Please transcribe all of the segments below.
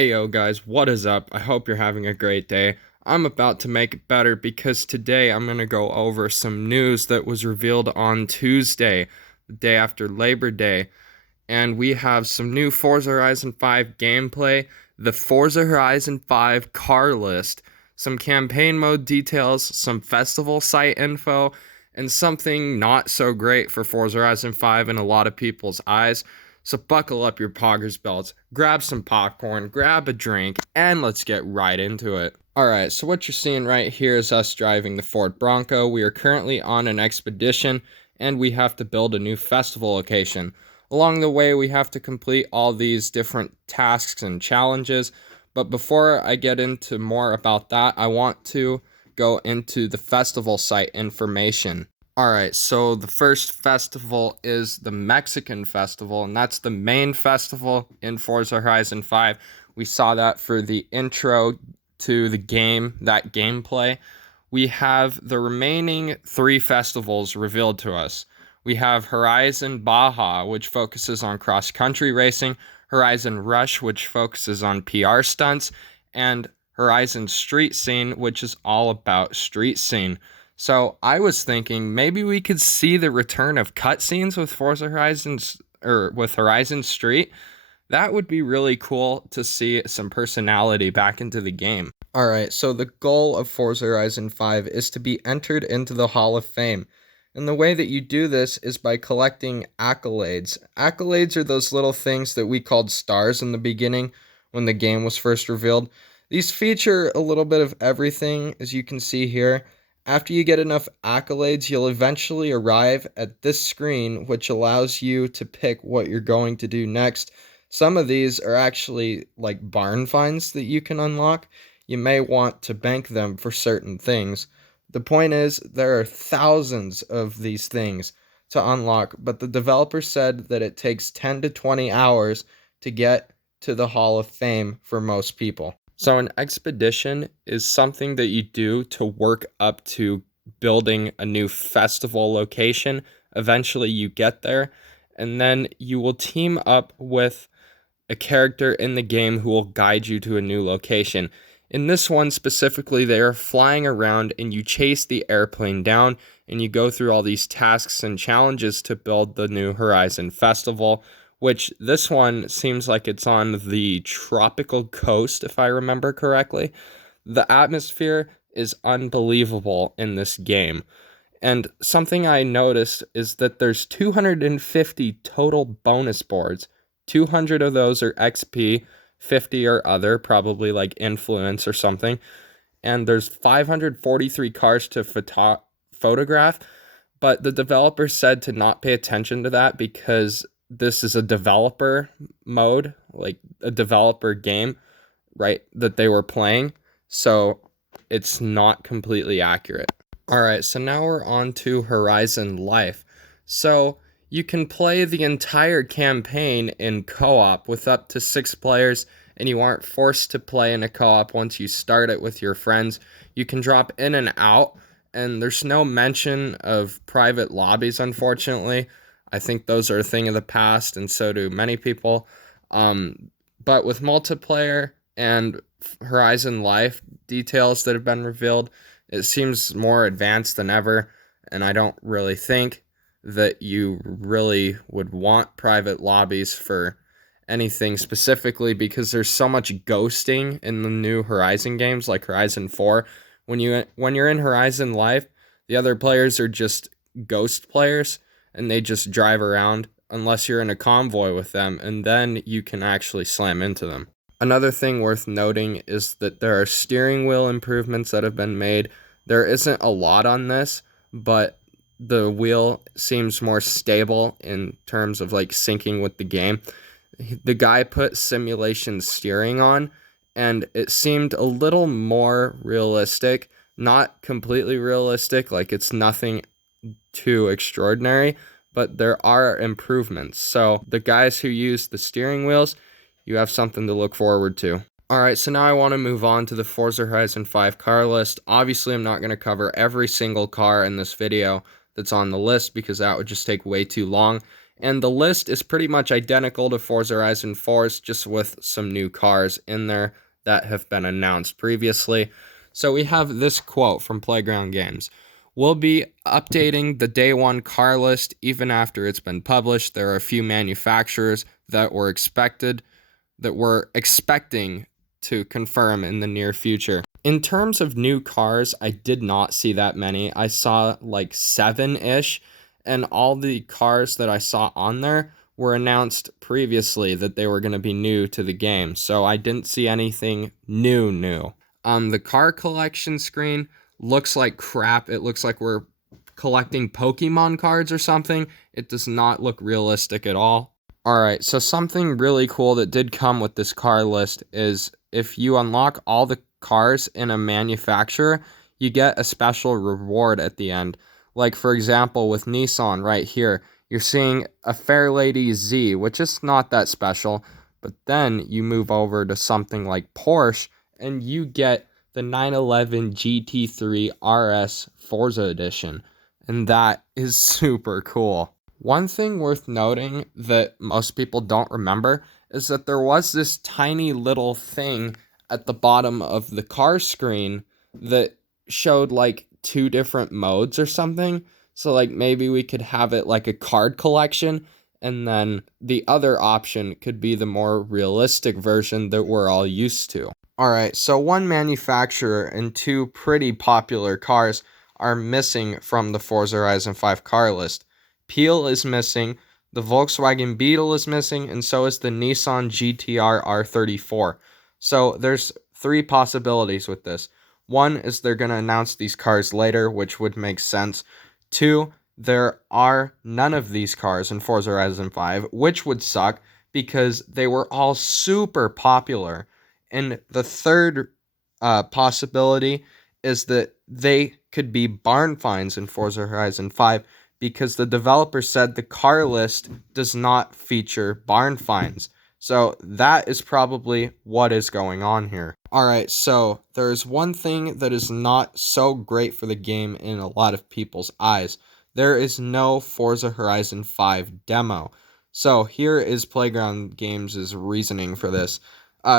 Hey yo guys, what is up? I hope you're having a great day. I'm about to make it better because today I'm going to go over some news that was revealed on Tuesday, the day after Labor Day. And we have some new Forza Horizon 5 gameplay, the Forza Horizon 5 car list, some campaign mode details, some festival site info, and something not so great for Forza Horizon 5 in a lot of people's eyes. So buckle up your poggers belts, grab some popcorn, grab a drink, and let's get right into it. Alright, so what you're seeing right here is us driving the Ford Bronco. We are currently on an expedition, and we have to build a new festival location. Along the way, we have to complete all these different tasks and challenges, but before I get into more about that, I want to go into the festival site information. Alright, so the first festival is the Mexican Festival, and that's the main festival in Forza Horizon 5. We saw that for the intro to the game, that gameplay. We have the remaining three festivals revealed to us. We have Horizon Baja, which focuses on cross-country racing, Horizon Rush, which focuses on PR stunts, and Horizon Street Scene, which is all about street scene. So I was thinking maybe we could see the return of cutscenes with Forza Horizons or with Horizon Street. That would be really cool to see some personality back into the game. Alright, so the goal of Forza Horizon 5 is to be entered into the Hall of Fame. And the way that you do this is by collecting accolades. Accolades are those little things that we called stars in the beginning when the game was first revealed. These feature a little bit of everything, as you can see here. After you get enough accolades, you'll eventually arrive at this screen, which allows you to pick what you're going to do next. Some of these are actually like barn finds that you can unlock. You may want to bank them for certain things. The point is, there are thousands of these things to unlock, but the developer said that it takes 10 to 20 hours to get to the Hall of Fame for most people. So an expedition is something that you do to work up to building a new festival location. Eventually you get there, and then you will team up with a character in the game who will guide you to a new location. In this one specifically, they are flying around and you chase the airplane down and you go through all these tasks and challenges to build the new Horizon Festival, which this one seems like it's on the tropical coast, if I remember correctly. The atmosphere is unbelievable in this game. And something I noticed is that there's 250 total bonus boards. 200 of those are XP, 50 are other, probably like influence or something. And there's 543 cars to photograph, but the developer said to not pay attention to that because this is a developer mode, like a developer game, right, that they were playing. So it's not completely accurate. All right, so now we're on to Horizon Life. So you can play the entire campaign in co-op with up to 6 players, and you aren't forced to play in a co-op once you start it with your friends. You can drop in and out, and there's no mention of private lobbies, unfortunately. I think those are a thing of the past, and so do many people. But with multiplayer and Horizon Life details that have been revealed, it seems more advanced than ever, and I don't really think that you really would want private lobbies for anything specifically because there's so much ghosting in the new Horizon games like Horizon 4. When you're in Horizon Life, the other players are just ghost players and they just drive around unless you're in a convoy with them, and then you can actually slam into them. Another thing worth noting is that there are steering wheel improvements that have been made. There isn't a lot on this, but the wheel seems more stable in terms of like syncing with the game. The guy put simulation steering on, and it seemed a little more realistic. Not completely realistic, like it's nothing too extraordinary, but there are improvements. So the guys who use the steering wheels, you have something to look forward to. Alright, so now I want to move on to the Forza Horizon 5 car list. Obviously, I'm not going to cover every single car in this video that's on the list because that would just take way too long. And the list is pretty much identical to Forza Horizon 4's, just with some new cars in there that have been announced previously. So we have this quote from Playground Games. We'll be updating the day one car list even after it's been published. There are a few manufacturers that we're expecting to confirm in the near future. In terms of new cars, I did not see that many. I saw like 7-ish, and all the cars that I saw on there were announced previously that they were going to be new to the game. So I didn't see anything new. The car collection screen looks like crap. It looks like we're collecting Pokemon cards or something. It does not look realistic at all. Alright, so something really cool that did come with this car list is if you unlock all the cars in a manufacturer, you get a special reward at the end. Like, for example, with Nissan right here, you're seeing a Fairlady Z, which is not that special, but then you move over to something like Porsche, and you get the 911 GT3 RS Forza Edition, and that is super cool. One thing worth noting that most people don't remember is that there was this tiny little thing at the bottom of the car screen that showed like 2 different modes or something. So like maybe we could have it like a card collection, and then the other option could be the more realistic version that we're all used to. Alright, so one manufacturer and 2 pretty popular cars are missing from the Forza Horizon 5 car list. Peel is missing, the Volkswagen Beetle is missing, and so is the Nissan GT-R R34. So there's 3 possibilities with this. One is they're going to announce these cars later, which would make sense. 2, there are none of these cars in Forza Horizon 5, which would suck because they were all super popular. And the third possibility is that they could be barn finds in Forza Horizon 5 because the developer said the car list does not feature barn finds. So that is probably what is going on here. Alright, so there's one thing that is not so great for the game in a lot of people's eyes. There is no Forza Horizon 5 demo. So here is Playground Games' reasoning for this.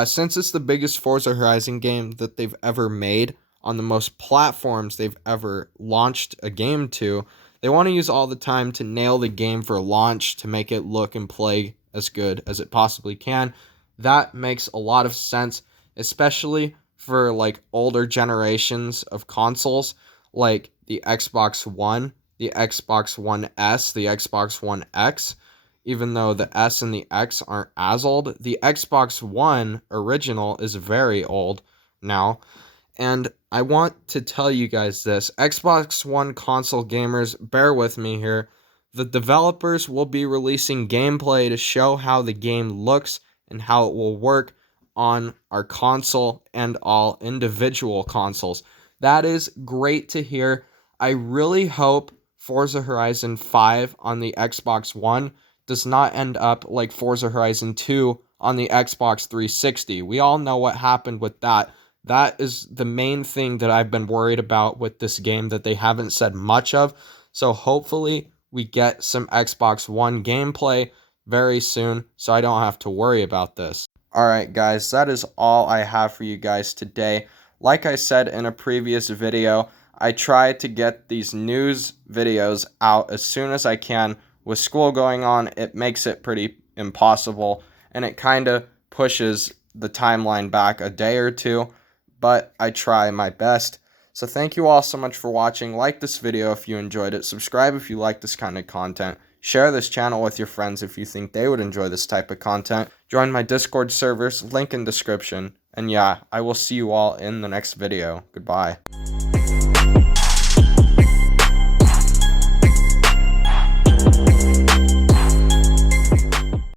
Since it's the biggest Forza Horizon game that they've ever made, on the most platforms they've ever launched a game to, they want to use all the time to nail the game for launch to make it look and play as good as it possibly can. That makes a lot of sense, especially for like older generations of consoles like the Xbox One, the Xbox One S, the Xbox One X. Even though the S and the X aren't as old, the Xbox One original is very old now. And I want to tell you guys this. Xbox One console gamers, bear with me here. The developers will be releasing gameplay to show how the game looks and how it will work on our console and all individual consoles. That is great to hear. I really hope Forza Horizon 5 on the Xbox One does not end up like Forza Horizon 2 on the Xbox 360. We all know what happened with that. That is the main thing that I've been worried about with this game that they haven't said much of. So hopefully we get some Xbox One gameplay very soon so I don't have to worry about this. Alright guys, that is all I have for you guys today. Like I said in a previous video, I try to get these news videos out as soon as I can. With school going on, it makes it pretty impossible, and it kind of pushes the timeline back a day or two, but I try my best. So thank you all so much for watching. Like this video if you enjoyed it. Subscribe if you like this kind of content. Share this channel with your friends if you think they would enjoy this type of content. Join my Discord servers, link in description. And yeah, I will see you all in the next video. Goodbye.